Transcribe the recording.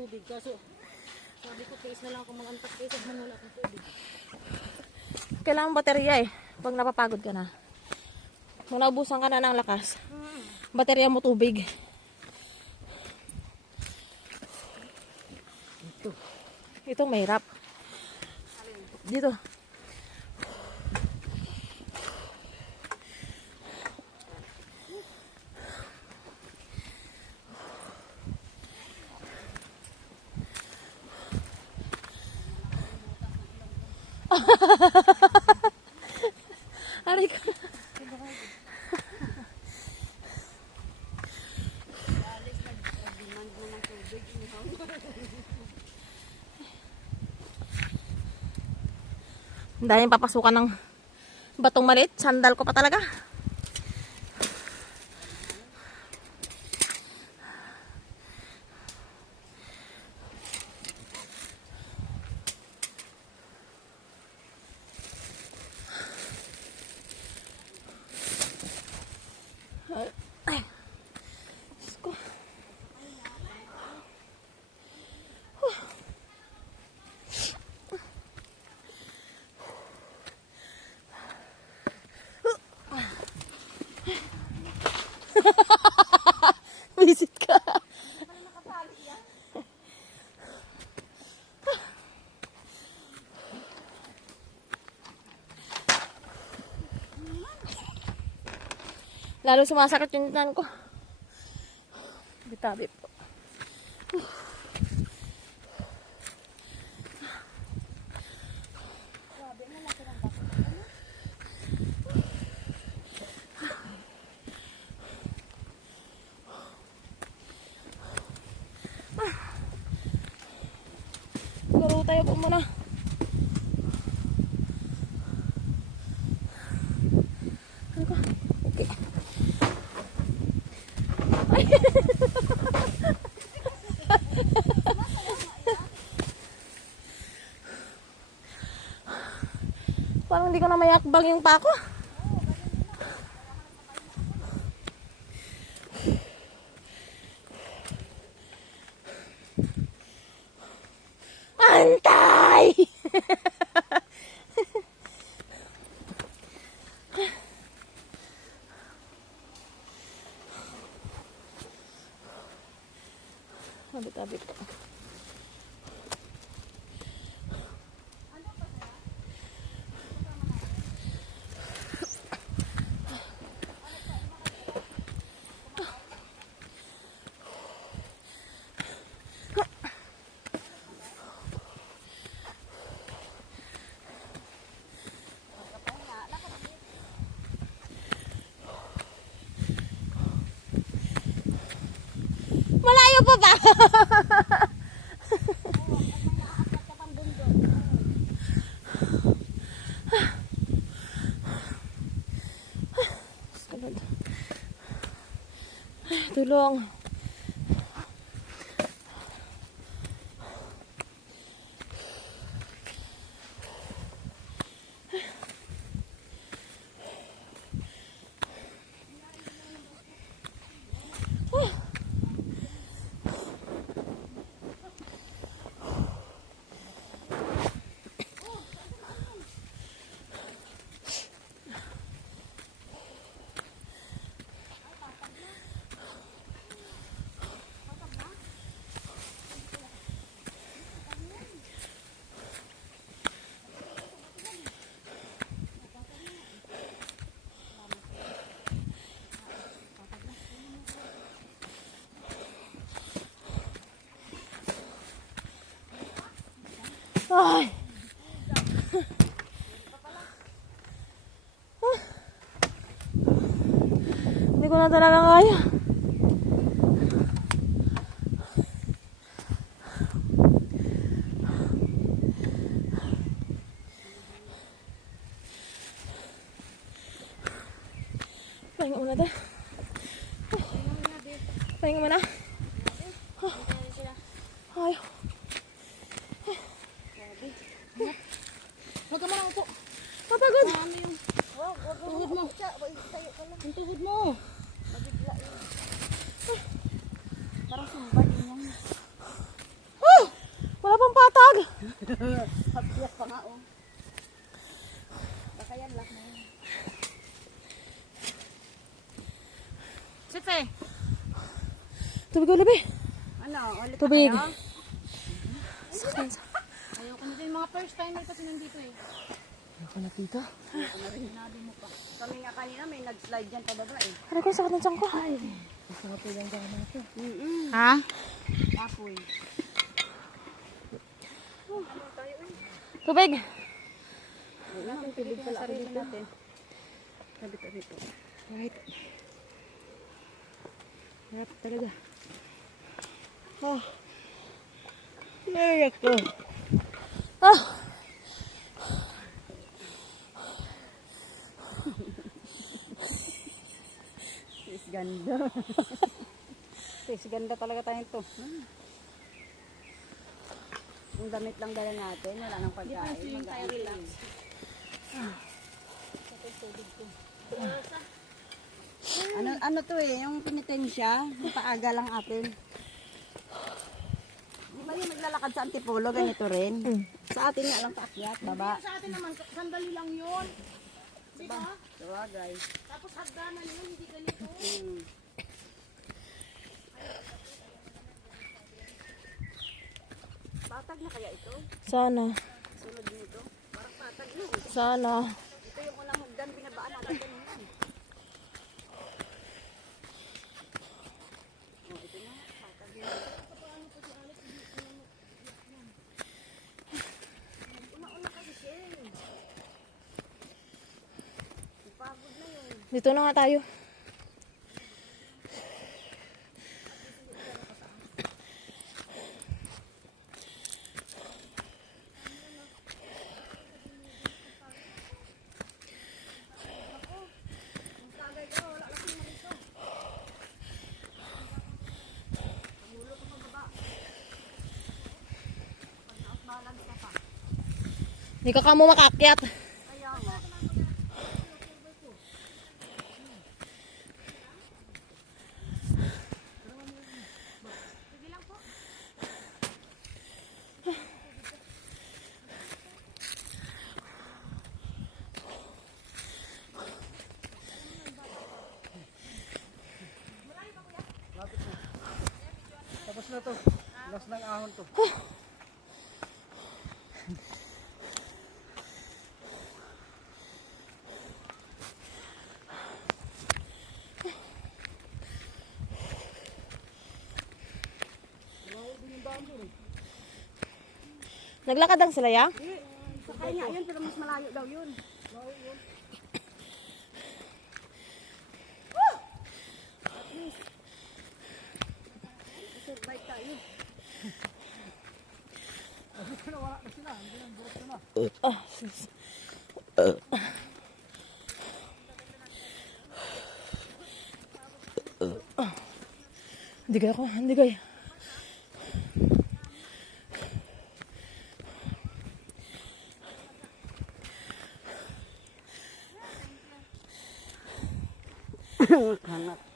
tubig. Kaso, sabi ko, case na lang ako mag-antak kaysa wala akong tubig. Kailangan baterya eh. Pag napapagod ka na. Kung naubusan ka na ng lakas, baterya mo tubig. Itong mahirap. Dito. Aray ka. Dahil papasukan ng batong maliit, sandal ko pa talaga. Ay. Diyos ko. Visit ka. Lalo sumasakit yung tiyan ko. Bitabi po. Garo tayo po muna. Okay. Ay. Parang hindi ko na mayakbang yung pako. Antay! Habit-habit po. Malayo pa ba? Tulong. Ay. Hindi ko na talaga kaya. Pahinga muna tayo. Pahinga muna. Ay. Huwag ka marang po. Mapagod. Tuhod mo. Ang tuhod mo. Magigla yun. Parang sumba din yan. Hapyak pa nga, oh. Baka yan lang. Sipe! Tubig ulit, be. Ano, ulit pa Tubig. kayo? Ayoko na din. Mga first timer kasi nandito eh. Ayoko na dito. Sinado mo pa. Kami nga kanina may nag-slide dyan pababa eh. Aray ko, sakit ng tiyan ko. Ha? Apoy. Tubig. Natin tubig pala ako dito natin. Sabi ko rito. Right. Harap talaga. Oh. Naiyak ko. Ah! Sis ganda. Sis ganda talaga tayo ito. Yung damit lang dala natin, wala nang pagkain. Yung tayo relax. Ano to eh, yung penitensya, yung paaga lang atin. Di ba yung naglalakad sa Antipolo, ganito rin? Sa atin nga lang paakyat, baba. Sa atin naman, sandali lang yun. Di ba? Sabagay. Tapos hagdanan yun, hindi ganito. Patag na kaya ito? Sana. Sulod nito? Parang patag no. Sana. Ito yung unang hagdan, binabaan ang hagdan yan. Oh, ito na, patag yun. Una-una kasi siya eh. Ipagod na yun. Dito na nga tayo. Hindi ka kamo makakyat. Kaya nga. Tapos na to. Last ng ahon to. Naglakad ang sila, ya? Sakay nga yun, pero mas malayo daw yun. Survive tayo. Ah, sis. Hindi kaya ako, hindi kaya. Hangat.